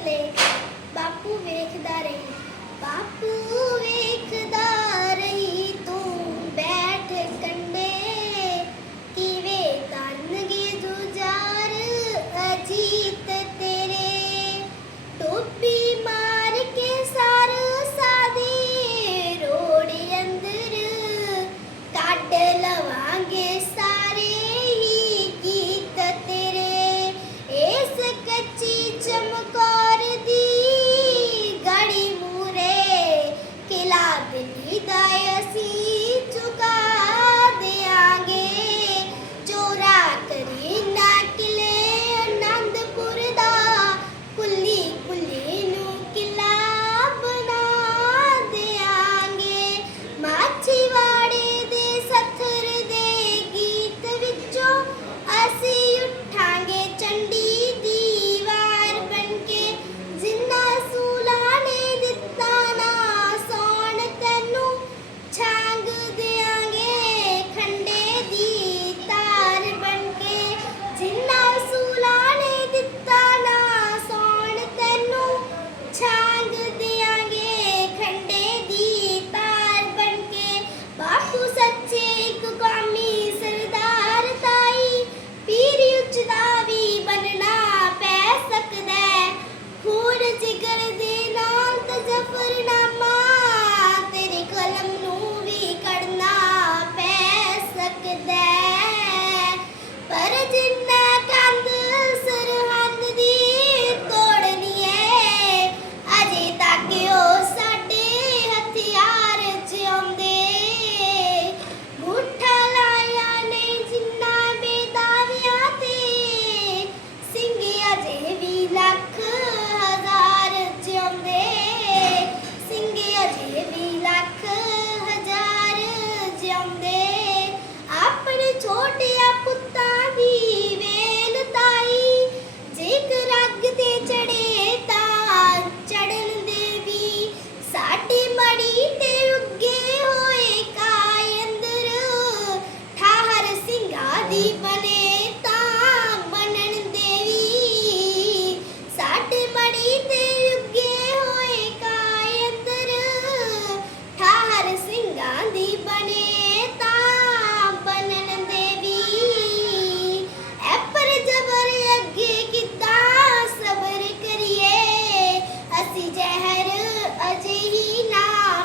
ਥੱਲੇ ਬਾਪੂ ਵੇਖਦਾ ਰਹੀ। ਬਾਪੂ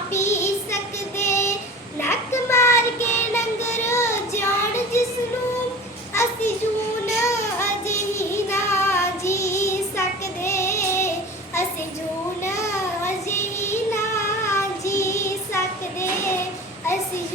ਵੀ ਸਕਦੇ। ਨੱਕ ਮਾਰ ਕੇ ਲੰਗਰ ਜਾਣ ਜਿਸ ਅਸੀਂ ਜੂਨ ਅਜੇ ਨਾ ਜੀ ਸਕਦੇ। ਅਸੀਂ ਜੂਨ ਅਜੇ ਨਾ ਜੀ ਸਕਦੇ। ਅਸੀਂ